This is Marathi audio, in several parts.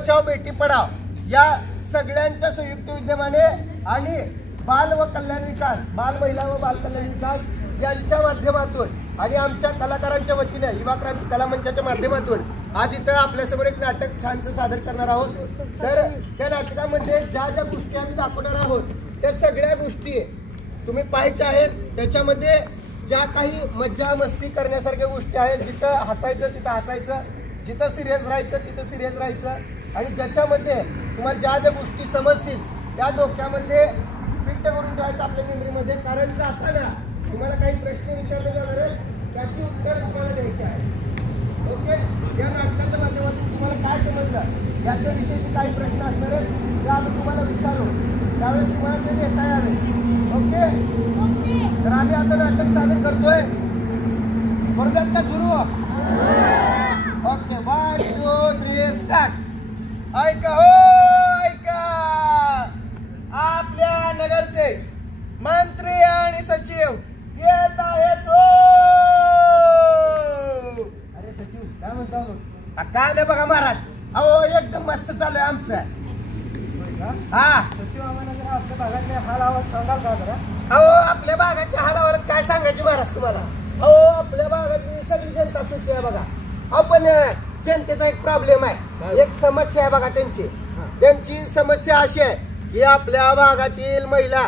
बचाव बेटी पढाव या सगळ्यांच्या संयुक्त विद्यमाने आणि बाल व कल्याण विकास, बाल महिला व बाल कल्याण विकास यांच्या माध्यमातून आणि आमच्या कलाकारांच्या वतीने युवा क्रांती कला मंचाच्या माध्यमातून आज इथं आपल्यासमोर एक नाटक छानसं सादर करणार आहोत। तर त्या नाटकामध्ये ज्या ज्या गोष्टी आम्ही दाखवणार आहोत त्या सगळ्या गोष्टी तुम्ही पाहायच्या आहेत। त्याच्यामध्ये ज्या काही मज्जा मस्ती करण्यासारख्या गोष्टी आहेत, जिथं हसायचं तिथं हसायचं, जिथं सिरियस राहायचं तिथं सिरियस राहायचं आणि ज्याच्यामध्ये तुम्हाला ज्या ज्या गोष्टी समजतील त्या डोक्यामध्ये फिट करून ठेवायचं आपल्या मेमरीमध्ये। कारण जाताना तुम्हाला काही प्रश्न विचारले जाणार आहेत त्याची उत्तर तुम्हाला द्यायची आहे। ओके, या नाटकाच्या माध्यमातून तुम्हाला काय समजलं याच्याविषयी काही प्रश्न असणार आहेत ते आम्ही तुम्हाला विचारू, त्यावेळेस तुम्हाला ते देता यावे। ओके, तर आम्ही आता नाटक सादर करतोय, करूयात का सुरू? Okay, 1 2 3 start. ऐका हो ऐका, आपल्या नगरचे मंत्री आणि सचिव येत आहेत हो। अरे सचिव काय म्हणता? काय नाही बघा महाराज, अहो एकदम मस्त चालू आहे आमचं। हा सचिव, आम्हाला जरा आपल्या भागातले हाल हवाल सांगाल का जरा? अहो आपल्या भागाच्या हाल हवालात काय सांगायचे महाराज तुम्हाला? अहो आपल्या भागातली सगळी जनता सुखी आहे बघा। आपण जनतेचा एक प्रॉब्लेम आहे, एक समस्या आहे बघा त्यांची समस्या अशी आहे की आपल्या भागातील महिला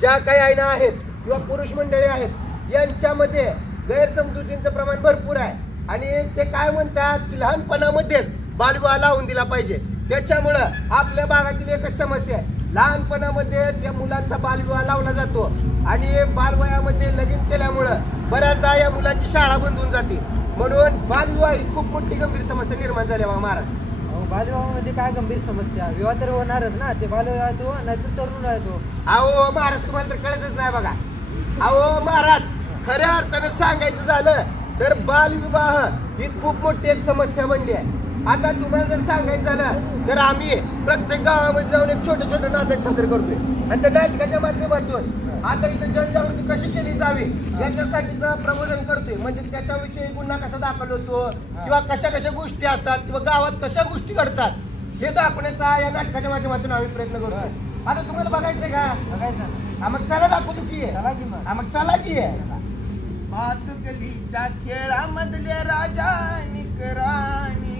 ज्या काही आईना आहेत किंवा पुरुष मंडळी आहेत यांच्यामध्ये गैरसमजुतींचं प्रमाण भरपूर आहे आणि ते काय म्हणतात की लहानपणामध्येच बालविवाह लावून दिला पाहिजे। त्याच्यामुळं आपल्या भागातील एकच समस्या आहे, लहानपणामध्येच या मुलांचा बालविवाह लावला जातो आणि बालवयामध्ये लगीन केल्यामुळं बऱ्याचदा या मुलांची शाळा बंद होऊन जाते। म्हणून बालविवाह ही खूप मोठी गंभीर समस्या निर्माण झाली बघा महाराज। बालविवाहामध्ये काय गंभीर समस्या? विवाह तर होणारच ना, ते बालविवाह तो नाहीतर तरुण राहतो। अहो महाराज तुम्हाला तर कळतच नाही बघा। अहो महाराज, खऱ्या अर्थानं सांगायचं झालं तर बालविवाह ही खूप मोठी एक समस्या बनली आहे। आता तुम्हाला जर सांगायचं झालं तर आम्ही प्रत्येक गावामध्ये जाऊन एक छोटे छोटे नाटक सादर करतोय आणि त्या नाटकाच्या माध्यमातून आता इथं जनजागृती कशी केली जावी याच्यासाठीचं प्रबोधन करतोय। म्हणजे त्याच्याविषयी गुन्हा कसा दाखल होतो किंवा कशा कशा गोष्टी असतात किंवा गावात कशा गोष्टी घडतात हे दाखवण्याचा या नाटकाच्या माध्यमातून आम्ही प्रयत्न करतोय। आता तुम्हाला बघायचंय का? बघायचं, मग चला दाखवतो की चला की मग चला की। भातुकलीच्या खेळामधल्या राजा निकराणी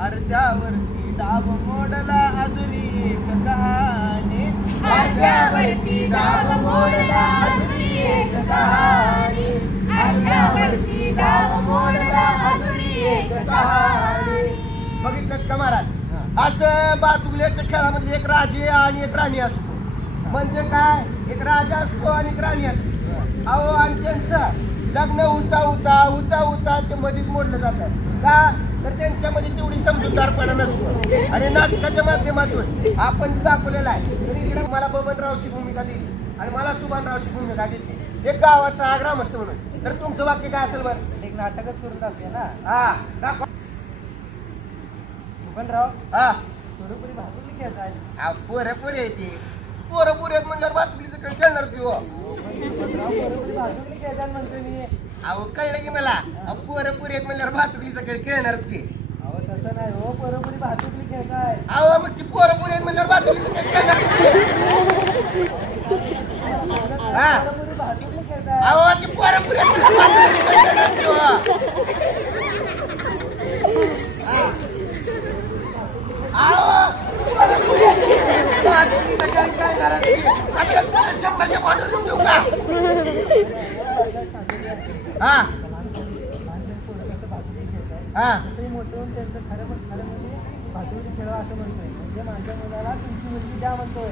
अर्ध्यावरती डाव मोडला अधुरी एक कहाणी, अर्ध्यावरती डाव मोडला अधुरी एक कहाणी, अर्ध्यावरती डाव मोडला अधुरी एक कहाणी। बघितलं का महाराज? असं बातुकल्याच्या खेळामध्ये एक राजे आणि एक राणी असतो। म्हणजे काय, एक राजा असतो आणि एक राणी असते। अहो आणि त्यांचं लग्न होता ते मध्येच मोडलं जातं का? तर त्यांच्यामध्ये तेवढी समजूतदारपणा नसतो आणि नाटकाच्या माध्यमातून आपण जे दाखवलेलं आहे तर इकडे मला बबनरावची भूमिका दिली आणि मला सुभानरावची भूमिका दिली, एक गावाचा ग्रामस्थ म्हणून। तर तुमचं वाक्य काय असेल बरं? एक नाटकच करून टाकते ना। हा दाखवा। सुभानराव, हा पुरेपुरी भातुकली खेळत आहे। पोरपुरी येते, पोरपुरी आहेत म्हणल्यावर बातुकलीचं खेळ खेळणारच की हो। पुरेपुरी भातुकली खेळतात म्हणतो मी। अहो कळलं की मला, पोरपुरी आहेत म्हणल्यावर बातुकलीचं खेळ खेळणारच की। अहो तसं नाही हो, पुरेपुरी भातुकली खेळताय। अहो मग ती पोरपुरी आहेत म्हणल्यावर बातुकलीचं खेळ खेळणारच की। हा पुरेपुरी भातुकली खेळताय। अहो ती पोरपुरी आहेत म्हणल्यावर बातुकलीचं खेळ खेळणारच की हो। शंभरच्या बॉर्डर घेऊन देऊ का? हा हा मोठं त्यांचं खरं म्हणजे भातुकली खेळ असं म्हणतोय, म्हणजे माझ्या मुलाला तुमची मुलगी द्या म्हणतोय।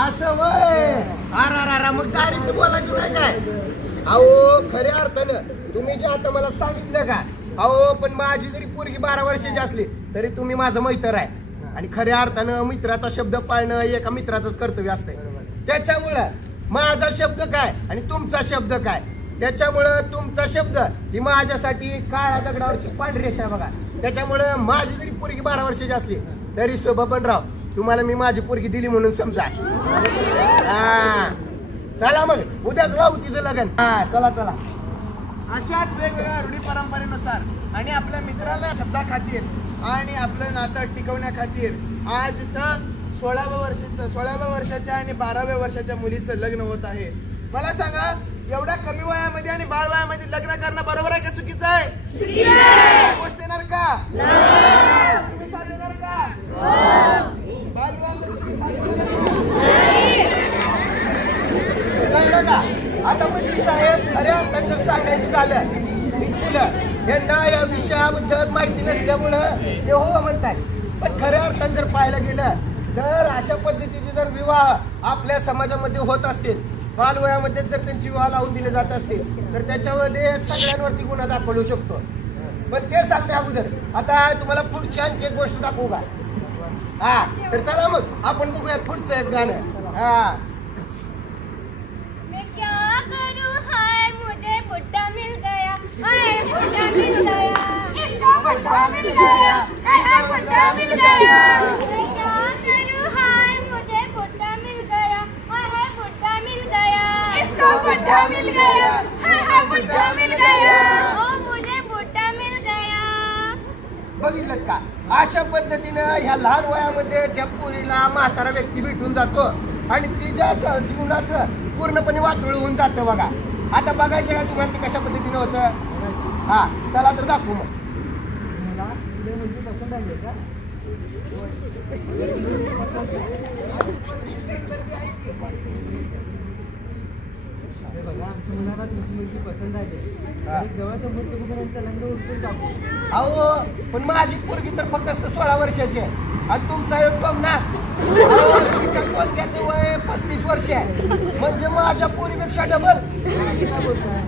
असं वय? अरा मग डायरेक्ट बोलायचं नाही काय? अहो खऱ्या अर्थानं तुम्ही जे आता मला सांगितलं का, अहो पण माझी जरी पोरगी 12 वर्षाची असली तरी तुम्ही माझं मैत्र आहे आणि खऱ्या अर्थानं मित्राचा शब्द पाळणं एका मित्राचंच कर्तव्य असतंय। त्याच्यामुळं माझा शब्द काय आणि तुमचा शब्द काय, त्याच्यामुळं तुमचा शब्द ही माझ्यासाठी काळ्या दगडावरची पांढरी रेषा आहे बघा। त्याच्यामुळं माझी जरी पोरगी 12 वर्षाची असली तरी बबनराव तुम्हाला मी माझी पोरगी दिली म्हणून समजा। हा चला मग उद्याच लावू तिचं लग्न। हा चला अशाच वेगवेगळ्या रूढी परंपरेनुसार आणि आपल्या मित्राला शब्दाखातीर आणि आपलं नातं टिकवण्याखातीर आज इथं 16व्या वर्षाच्या आणि 12व्या वर्षाच्या मुलीचं लग्न होत आहे. मला सांगा, एवढ्या कमी वयामध्ये आणि बाल वयामध्ये लग्न करणं बरोबर आहे का चुकीचं आहे? गोष्ट येणार का? तुम्ही साथ देणार का? कळलं का? आता मंत्री साहेब, खऱ्या अर्थाने जर सांगायचं झालं, मी तुला यांना या विषयाबद्दल माहिती नसल्यामुळं ते हो म्हणताय. पण खऱ्या अर्थाने जर पाहायला गेलं तर अशा पद्धतीचे जर विवाह आपल्या समाजामध्ये होत असतील, बालवयामध्ये जर त्यांची विवाह लावून दिले जात असतील, तर त्याच्यामध्ये सगळ्यांवरती गुन्हा दाखवू शकतो. पण ते सांगते अगोदर. आता तुम्हाला पुढची आणखी एक गोष्ट दाखवू का? हा, तर चला मग आपण बघूयात पुढचं एक गाणं. हा, मैं क्या करूं, हाय मुझे बुड्ढा मिल गया, हाय बुड्ढा मिल गया, इसको बुड्ढा मिल गया, हाय बुड्ढा मिल गया. मैं क्या करूं, हाय मुझे बुड्ढा मिल गया, हाय बुड्ढा मिल गया, इसको बुड्ढा मिल गया, हाय बुड्ढा मिल गया, ओ मुझे बुड्ढा मिल गया. बघितलं का? अशा पद्धतीनं ह्या लहान वयामध्ये ज्या पोरीला म्हातारा व्यक्ती भेटून जातो आणि तिच्या जीवनाचं पूर्णपणे वाटोळ होऊन जातं बघा. आता बघायचं का तुम्हाला ते कशा पद्धतीनं होतं? हा, चला तर दाखवू मग. मला तुझे मुलगी पसंत आली का? अरे बघा, आमच्या मुलाला तुमची मुलगी पसंत आली. जवळच्या मुहूर्तपर्यंत लग्न उलटून टाकू. अहो, पण माझी पोरगी तर फक्त 16 वर्षाची आहे आणि तुमचा एक कम ना. अहो, तुमच्या पोरग्याचं वय 35 वर्ष आहे, म्हणजे माझ्या पोरीपेक्षा डबल. काय बोलताय?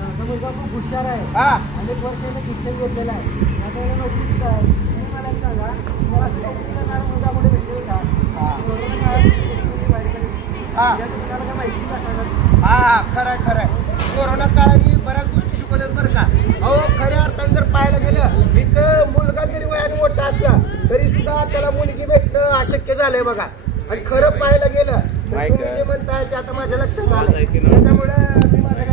माझा मुलगा खूप हुशार आहे. हा, अनेक वर्षाने शिक्षण घेतलेलं आहे. आता याला नोकरी सुद्धा आहे. तुम्ही मला एक सांगा, मला नोकरी करणारा मुलगा कुठे भेटेल का? कोरोना काळात किती वाईट झाली. हा. या तुम्हाला काय माहिती का सांगा? हा, खरंय खरंय. कोरोना काळाने बऱ्याच गोष्टी शिकवल्यात बरं का. अहो, खऱ्या अर्थाने जर पाहायला गेलं, इथं मुलगा जरी वयाने मोठा असला तरी सुद्धा त्याला मुलगी भेटणं अशक्य झालंय बघा. आणि खरं पाहायला गेलं तर तुम्ही जे म्हणताय ते आता माझ्या लक्षात आलं. त्याच्यामुळे मी माझ्या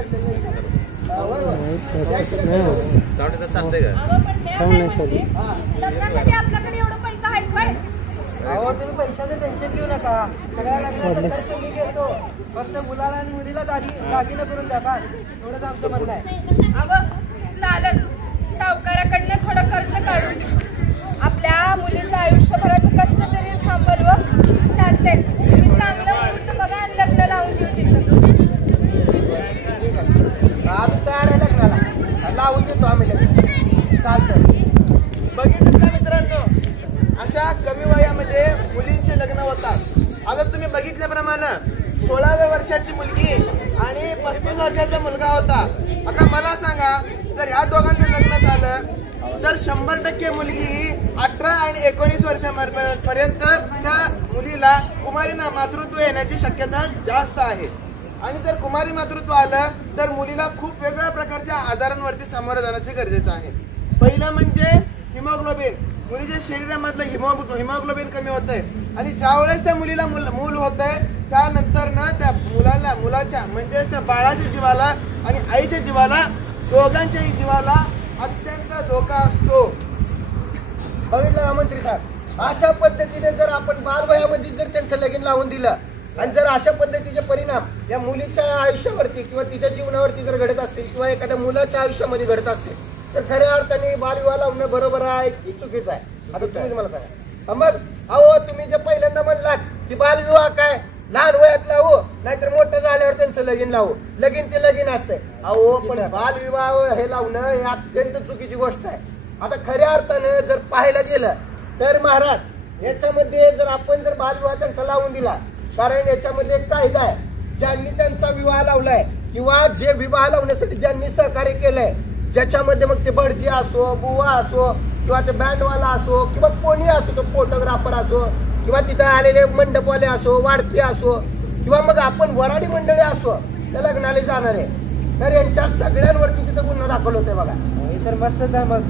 लग्नासाठी आपल्याकडे एवढं पैसा आहे काय? अहो, तुम्ही पैशाचं टेन्शन घेऊ नका. सगळ्या लग्नाचा खर्च मी घेतो. फक्त मुलाला आणि मुलीला दागिनं करून द्या बस. एवढंच आमचं म्हणणं आहे. अगं चालत सावकाराकडनं थोडं कर्ज काढून आपल्या मुलीचं आयुष्यभराचं कष्ट तरी थांबवलं. चालतंय, तुम्ही चांगलं मुहूर्त बघा आणि लग्न लावून देऊ तिचं. आम्ही तयार आहे लग्नाला, लावून देतो आम्ही लग्न. चालतंय. बघितलं का मित्रांनो, अशा कमी वयामध्ये मुलींचे लग्न होतात. आता तुम्ही बघितल्याप्रमाणे 16व्या वर्षाची मुलगी आणि 35 वर्षाचा मुलगा होता. आता मला सांगा, जर ह्या दोघांचं लग्न झालं तर 100% मुलगी ही 18 आणि 19 वर्षापर्यंत त्या मुलीला कुमारी मातृत्व येण्याची शक्यता जास्त आहे. आणि जर कुमारी मातृत्व आलं तर मुलीला खूप वेगळ्या प्रकारच्या आजारांवरती सामोरं जाण्याचे गरजेचं आहे. पहिलं म्हणजे हिमोग्लोबिन. मुलीच्या शरीरामधलं हिमोग्लोबिन कमी होत आहे आणि ज्यावेळेस त्या मुलीला मूल होत आहे त्यानंतर ना त्या मुलाच्या म्हणजेच त्या बाळाच्या जीवाला आणि आईच्या जीवाला, दोघांच्याही जीवाला अत्यंत धोका असतो. बघितलं का मंत्री साहेब? अशा पद्धतीने जर आपण बालवयामध्ये जर त्यांचं लगीन लावून दिलं आणि जर अशा पद्धतीचे परिणाम या मुलीच्या आयुष्यावरती किंवा तिच्या जीवनावरती जर घडत असतील किंवा एखाद्या मुलाच्या आयुष्यामध्ये घडत असतील तर खऱ्या अर्थाने बालविवाह लावणं बरोबर आहे की चुकीचं आहे? आता तुम्हीच मला सांगा. मग अहो, तुम्ही जे पहिल्यांदा म्हणलात की बालविवाह काय, लहान वयात लावू नाहीतर मोठं झाल्यावर त्यांचं लगीन लावू, लगीन ते लगीन असतंय. अहो, पण बालविवाह हे लावणं हे अत्यंत चुकीची गोष्ट आहे. आता खऱ्या अर्थानं जर पाहायला गेलं तर महाराज, याच्यामध्ये जर आपण जर बालविवाह त्यांचा लावून दिला, कारण याच्यामध्ये एक कायदा आहे, ज्यांनी त्यांचा विवाह लावलाय किंवा जे विवाह लावण्यासाठी ज्यांनी सहकार्य केलंय, ज्याच्यामध्ये मग ते भटजी असो, बुवा असो किंवा ते बँडवाला असो किंवा कोणी असो, तो फोटोग्राफर असो किंवा तिथे आलेले मंडपवाले असो, वाढपी असो किंवा मग आपण वराडी मंडळी असो, त्या लग्नाला जाणार आहे, तर यांच्या सगळ्यांवरती तिथं गुन्हा दाखल होते बघा. हे तर मस्तच आहे मग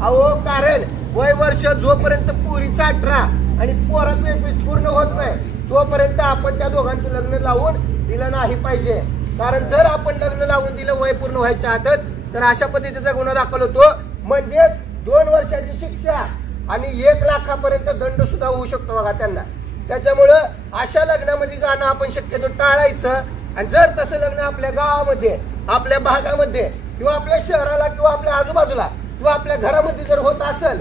अहो, कारण वय वर्ष जोपर्यंत पुरीचा 18 आणि पोराचं 21 पूर्ण होत नाही तोपर्यंत आपण त्या दोघांचं लग्न लावून दिलं नाही पाहिजे. कारण जर आपण लग्न लावून दिलं वय पूर्ण व्हायच्या आतच तर अशा पद्धतीचा गुन्हा दाखल होतो. म्हणजे 2 वर्षाची शिक्षा आणि 1 लाखापर्यंत दंड सुद्धा होऊ शकतो बघा त्यांना. त्याच्यामुळं अशा लग्नामध्ये जाणं आपण शक्यतो टाळायचं. आणि जर तसं लग्न आपल्या गावामध्ये, आपल्या भागामध्ये किंवा आपल्या शहराला किंवा आपल्या आजूबाजूला किंवा आपल्या घरामध्ये जर होत असेल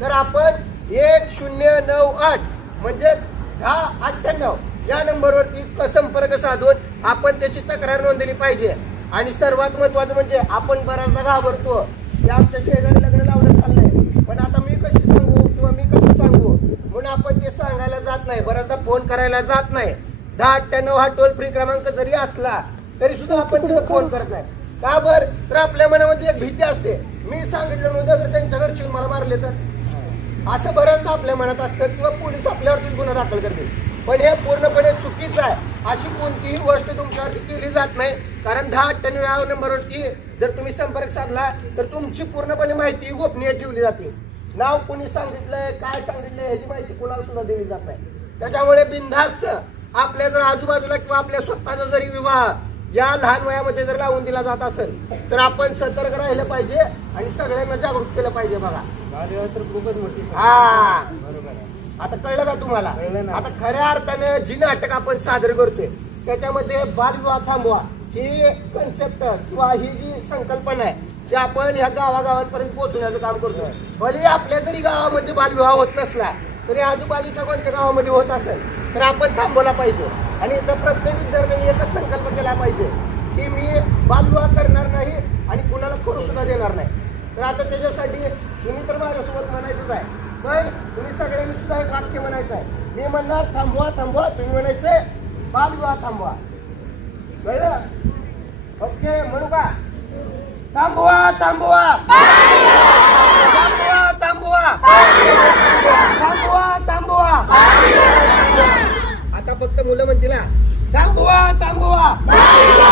तर आपण 1098 म्हणजेच 1098 या नंबरवरती संपर्क साधून आपण त्याची तक्रार नोंदवली पाहिजे. आणि सर्वात महत्वाचं म्हणजे आपण बऱ्याचदा घाबरतो की आमच्या शेजारी लग्न लावलं चाललंय, पण आता मी कशी सांगू किंवा मी कसं सांगू म्हणून आपण ते सांगायला जात नाही, बऱ्याचदा फोन करायला जात नाही. 1098 हा टोल फ्री क्रमांक जरी असला तरी सुद्धा आपण तिथे फोन करत नाही. का बर? तर आपल्या मनामध्ये एक भीती असते, मी सांगितलं नव्हतं तर त्यांच्या घरची मला मारले तर, असं बऱ्याचदा आपल्या मनात असतं किंवा पोलीस आपल्यावरती गुन्हा दाखल करतील. पण हे पूर्णपणे चुकीचं आहे. अशी कोणतीही गोष्ट तुमच्यावरती केली जात नाही. कारण 1098 या नंबरवरती जर तुम्ही संपर्क साधला तर तुमची पूर्णपणे माहिती गोपनीय ठेवली जाते. नाव कोणी सांगितलंय, काय सांगितलंय ह्याची माहिती कोणाला सुद्धा दिली जात नाही. त्याच्यामुळे बिनधास्त आपल्या जर आजूबाजूला किंवा आपल्या स्वतःचा जरी विवाह या लहान वयामध्ये जर लावून दिला जात असेल तर आपण सतर्क राहिलं पाहिजे आणि सगळ्यांना जागरूक केलं पाहिजे. बघा बालविवाह तर खूपच मोठी समस्या. हा, बरोबर आहे. आता कळलं का तुम्हाला? कळलं ना. आता खऱ्या अर्थानं जी नाटक आपण सादर करतोय त्याच्यामध्ये बालविवाह थांबवा ही कन्सेप्ट किंवा ही जी संकल्पना आहे ती आपण ह्या गावागावांपर्यंत पोहोचवण्याचं काम करतोय. भले आपल्या जरी गावामध्ये बालविवाह होत नसला तरी आजूबाजूच्या कोणत्या गावामध्ये होत असेल तर आपण थांबवला पाहिजे. आणि इथं प्रत्येक विद्यार्थ्यांनी एकच संकल्प केला पाहिजे की मी बालविवाह करणार नाही आणि कुणाला करू सुद्धा देणार नाही. तर आता त्याच्यासाठी तुम्ही तर माझ्यासोबत म्हणायचंच आहे, पण तुम्ही सगळ्यांनी सुद्धा एक वाक्य म्हणायचं आहे. मी म्हणणार थांबवा थांबवा, तुम्ही म्हणायचंय बालविवाह थांबवा. कळलं? ओके, म्हणू का? थांबवा थांबवा थांबवा थांबवा थांबवा थांबवा. आता फक्त मुलं म्हणतील थांबवा थांबवा थांबवा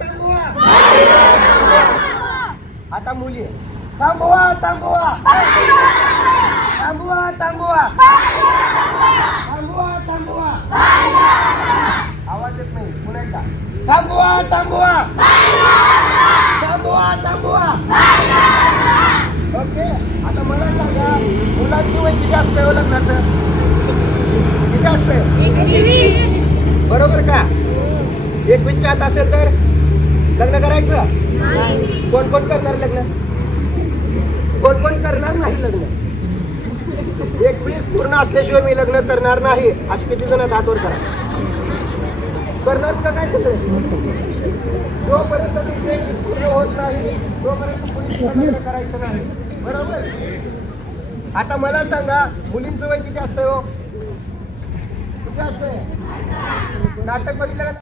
थांबवा. आता मुली थांबवा थांबवा थांबवा थांबवा थांबवा थांबवा. आवाज येत नाही, पुन्हा एकदा थांबवा थांबवा थांबवा थांबवा. ओके, आता मला सांगा मुलांची वय किती असतंय हो लग्नाचं? किती असतंय? बरोबर का? 21च्या आत असेल तर लग्न करायचं? कोण कोण करणार लग्न? कोण कोण करणार नाही लग्न? 21 पूर्ण असल्याशिवाय मी लग्न करणार नाही असे किती जण हातवर करा. करणार का काय सगळे? जोपर्यंत तुमचे पूर्ण होत नाही तोपर्यंत मुलींचं लग्न करायचं नाही. बरोबर? आता मला सांगा मुलींचं वय किती असतंय हो? किती असतंय? नाटक बघितलं का?